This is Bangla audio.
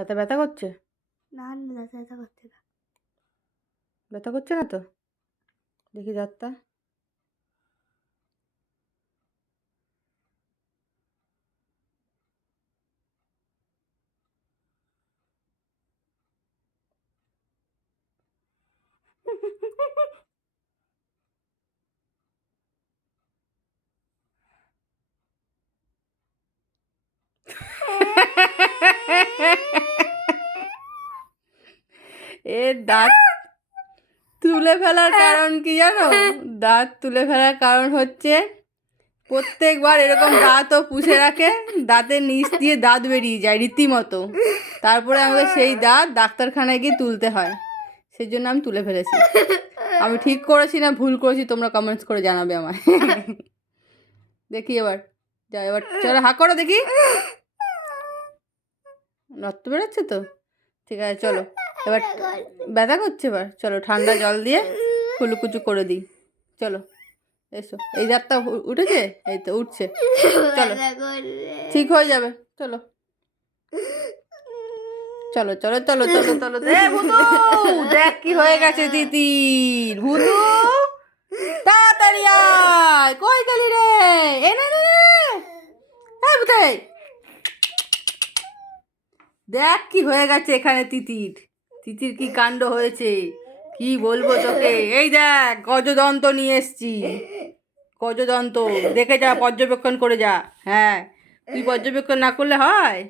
দাঁতে ব্যথা করছে? না না দাঁতে ব্যথা করছে না। ব্যথা করছে না তো? দেখি দাঁতটা এর দাঁত তুলে ফেলার কারণ কি জানো? দাঁত তুলে ফেলার কারণ হচ্ছে প্রত্যেকবার এরকম দাঁতও পুষে রাখে, দাঁতের নিচ দিয়ে দাঁত বেরিয়ে যায় রীতিমতো। তারপরে আমাকে সেই দাঁত ডাক্তারখানায় গিয়ে তুলতে হয়। সেই জন্য আমি তুলে ফেলেছি। আমি ঠিক করেছি না ভুল করেছি, তোমরা কমেন্টস করে জানাবে আমায়। দেখি এবার যা এবার চলো হা করো দেখি। রক্ত বেরোচ্ছে তো? ঠিক আছে, চলো। এবার ব্যথা করছে এবার। চলো ঠান্ডা জল দিয়ে কুলুকুচু করে দিই। চলো এসো। এই দাঁতটা উঠেছে? এই তো উঠছে। চলো ঠিক হয়ে যাবে। চলো। চলো চলো চলো চলো চলো। দেখ কি হয়ে গেছে তিতির ভূতু তাড়াতাড়ি আয়। কই গেলি রে? এ না হ্যাঁ ভূতাই দেখ কি হয়ে গেছে এখানে তিতির। তিতির কি কাণ্ড হয়েছে? কি বলব তোকে? এই দেখ, গজদন্ত নিয়ে এসছি। গজদন্ত। দেখে যা, পর্যবেক্ষণ করে যা। হ্যাঁ তুই পর্যবেক্ষণ না করলে হয়?